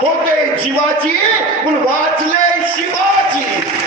होते जीवाची पण वाचले शिवाजी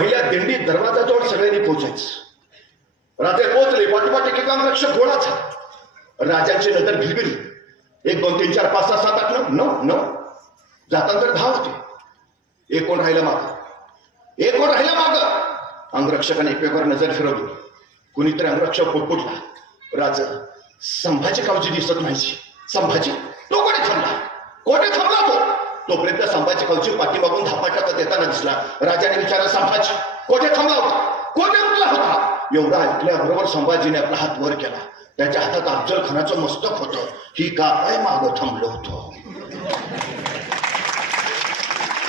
पहिल्या दिंडी दरवाजाजवळ सगळ्यांनी पोहोचायचं. राजे पोचले पाठोपाठ एकेकांग रक्षक गोळाचा राजांची नजर भिलबिली एक दोन तीन चार पाच सहा सात आठ नऊ नऊ नऊ. जाताना तर दहा होते. एक कोण राहिलं माग? एक कोण राहिलं माग? अंगरक्षकाने एकमेकावर नजर फिरवली. कुणीतरी अंगरक्षक पुटपुटला. राज संभाजी कावजी दिसत नाही संभाजी तो कोणी थांबला? कोणी थांबला तो? तोपर्यंत संभाजी कावजी पाठीमागून धापाटात येताना दिसला. राजाने विचारलं संभाजी कोठे थांबला होता. कोठे उठला होता. एवढा ऐकल्याबरोबर संभाजीने आपला हात वर केला. त्याच्या हातात अफजल खानाचं मस्तक होतं. ही का काय माग थांबलो होतो?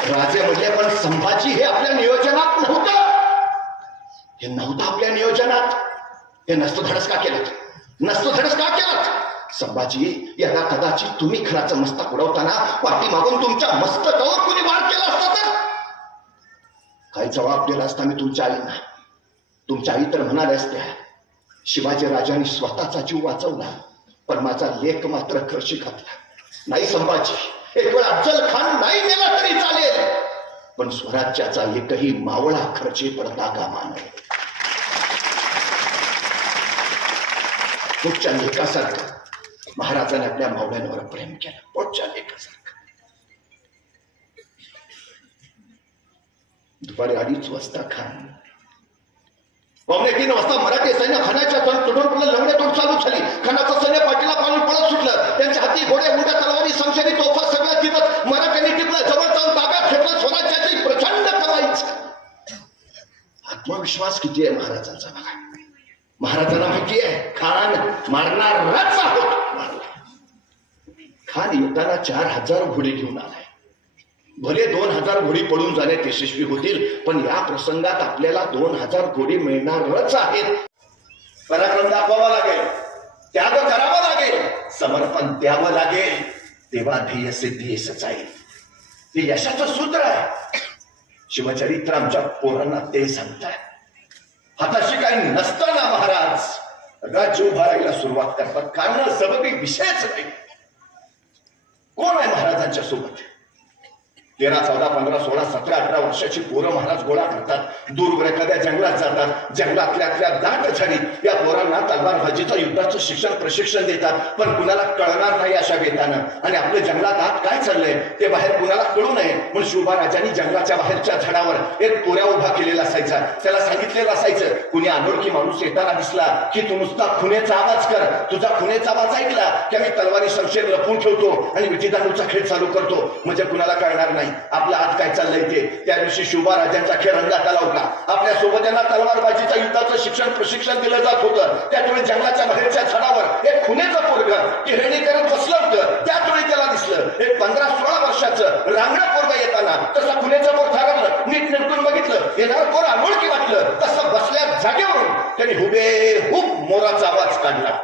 राजे म्हणजे पण संभाजी हे आपल्या नियोजनात नव्हतं. हे नव्हतं आपल्या नियोजनात. हे नसतं धडस का केलं नसतं धडस का केलं संभाजी यांना कदाचित तुम्ही खराचं मस्तक उडवताना पाठीमागून तुमच्या मस्तकावर कुणी वार केला असता तर? काही जबाब दिला असता मी तुमच्या आईना तुमच्या आई तर म्हणाल्या असत्या शिवाजी राजाने स्वतःचा जीव वाचवला पण माझा लेख मात्र खर्ची घातला. नाही संभाजी एक वेळ अफजल खान नाही नेला तरी चालेल. पण स्वराज्याचा एकही मावळा खर्ची पडता कामा नये. पोटच्या लेखासारखं महाराजाने आपल्या मावळ्यांवर प्रेम केलं. पोटच्या लेखासारखं दुपारी अडीच वाजता खान. पावणे तीन वाजता मराठी सैन्य खानाच्या तोंड तुटून पडलं लवणे तोड चालू झाली. खानाचं सैन्य पाठीला पाणी पळत सुटलं. त्यांच्या हाती घोडे मुंड्या तलवारी संशयी तोफा सगळ्या तिथं मराठ्यांनी टिपलं. जवळ जाऊन ताब्यात ठेवलं स्वराज्याची प्रचंड कमाईच. आत्मविश्वास किती आहे महाराजांचा बघा. महाराजांना माहिती आहे खान मारणारच आहोत. खान येताना चार हजार घोडे घेऊन आलाय. भले दोन हजार घोडी पडून जाण्यात यशस्वी होतील पण या प्रसंगात आपल्याला दोन हजार घोडी मिळणारच आहेत. पराक्रम दाखवावा लागेल. त्याग करावा लागेल. समर्पण द्यावं लागेल. तेव्हा ध्येय सिद्धी सचाईल ते यशाचं सूत्र आहे. शिवचरित्र आमच्या पोरांना ते सांगतात. हाताशी काही नसताना महाराज राज्य उभारायला सुरुवात करतात. कारण सबबी विषयच नाही. कोण आहे महाराजांच्या सोबत तेरा चौदा पंधरा सोळा सतरा अठरा वर्षाची पोरं महाराज गोळा करतात. दूरवर एखाद्या जंगलात जातात. जंगलातल्या दाट झाडी या पोरांना तलवारबाजीचं युद्धाचं शिक्षण प्रशिक्षण देतात. पण कुणाला कळणार नाही अशा बेतानं. आणि आपल्या जंगलात आत काय चाललंय? ते बाहेर कुणाला कळू नये. म्हणून शिवबाराजांनी जंगलाच्या बाहेरच्या झाडावर एक कोऱ्या उभा केलेला असायचा. त्याला सांगितलेलं असायचं कुणी अनोळखी माणूस येताना दिसला की तू नुसता खुनेचा आवाज कर. तुझा खुनेचा आवाज ऐकला की आम्ही तलवारी संशय लपून ठेवतो आणि विटीदांडूचा खेळ चालू करतो. म्हणजे कुणाला कळणार नाही. आपल्या आत काय चाललंय ते? त्या दिवशी शुभाराजांचा खेळ रंगात आला होता आपल्या सोबत्यांना तलवारबाजीचा युद्धाचं शिक्षण प्रशिक्षण दिलं जात होतं. त्यावेळी जंगलाच्या बाहेरच्या झाडावर एक खुनेचं पोरग टिहणी करत बसलं होतं. त्यावेळी त्याला दिसलं. एक पंधरा सोळा वर्षाचं रांगडा पोरगा येताना तसा खुनेचं पोर थारवलं नीट निरकून बघितलं. येणार पोर आंघोळकी वाटलं. तसं बसल्या जागेवरून त्यांनी हुबे हुब मोराचा आवाज काढला.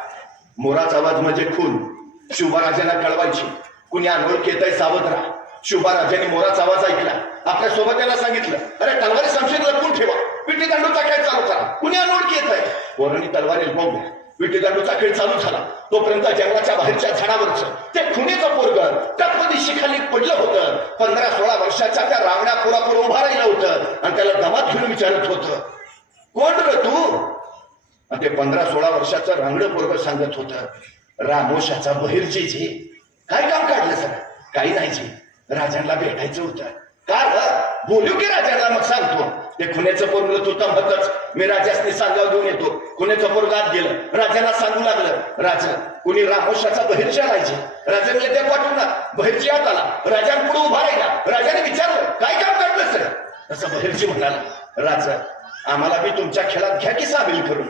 मोराचा आवाज म्हणजे खून. शिवबाराजांना कळवायची. कुणी आंघोळ येत सावध राहा. शिवबाराजांनी मोराचा आवाज ऐकला. आपल्या सोबत्याला सांगितलं अरे तलवारी संशय लपून ठेवा. विटी दांडूचा खेळ चालू करा. कुणी अनोळखी येत आहे? वरणी तलवारी लपवल्या विटी दांडूचा खेळ चालू झाला. तोपर्यंत जंगलाच्या बाहेरच्या झाडावरच ते खुनेचं पोरग टप्प शिखाली पडलं होतं. पंधरा सोळा वर्षाच्या त्या रावण्या पुरापूर उभा राहिलं होतं आणि त्याला दमात घेऊन विचारत होतं कोण र तू? आणि ते पंधरा सोळा वर्षाचं रांगडं पोरग सांगत होतं रामोशाचा बहिर्जीची काय काम काढलं सर काही नाही जी. राजांना भेटायचं होतं. का बोलू की राजांना? मग सांगतो ते. खुण्याचं पोरग तू तंबतच मी राजासनी सांगाव घेऊन येतो. खुण्याचं पोरग आत गेलं. राजाला सांगू लागलं राजा कुणी रामोशाचा बहिर्जी आणायचे राजाने ते पाठवून बहिरची आत आला. राजांपुढे उभा राहिला. राजाने विचारलं काय काम काढलं सर तसं बहिरची म्हणाला राजा आम्हाला बी तुमच्या खेळात घ्या की सामील करून.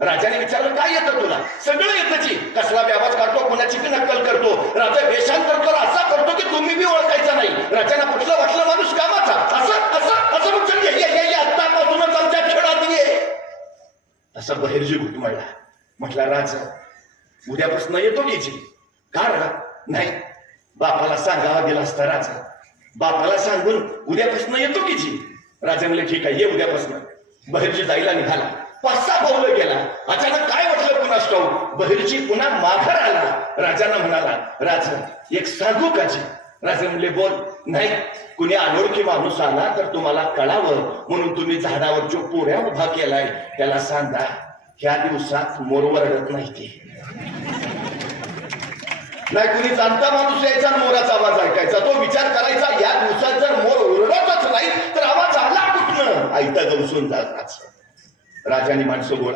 राजाने विचारलं काय येतं तुला? सगळं येतं जी कसला व्यावाज काढतो कोणाची बी नक्कल करतो. राजा वेशांतर तर असा करतो की तुम्ही बी ओळखायचा नाही. राजाला कुठलं वाटलं माणूस कामाचा? असं असं असं म्हणतो ये आत्तापासूनच आमच्या खेळात ये. असं बहिर्जी घुटमळला म्हटला राजा उद्यापासून येतो की जी? कारण नाही बापाला सांगावा दिला असता राजा. बापाला सांगून उद्यापासून येतो की जी? राजा म्हणले ठीक आहे ये उद्यापासून. बहिर्जी जायला निघाला. पाच पावलं गेला. अचानक काय वाटलं पुन्हा स्टॉव बहिरची पुन्हा माघार आला. राजांना म्हणाला राजा एक साधू काजी राजे म्हणले बोल. नाही कुणी अनोळखी माणूस आला तर तुम्हाला कळावं. म्हणून तुम्ही झाडावर जो पोऱ्या उभा केलाय त्याला सांगा ह्या दिवसात मोरवरडत नाही ते. नाही कुणी जाणता माणूस यायचा मोराचा आवाज ऐकायचा. तो विचार करायचा या दिवसात जर मोर ओरडतच नाही तर आवाज आला कुठनं? ऐता गवसून जात राजाने माणसं बोला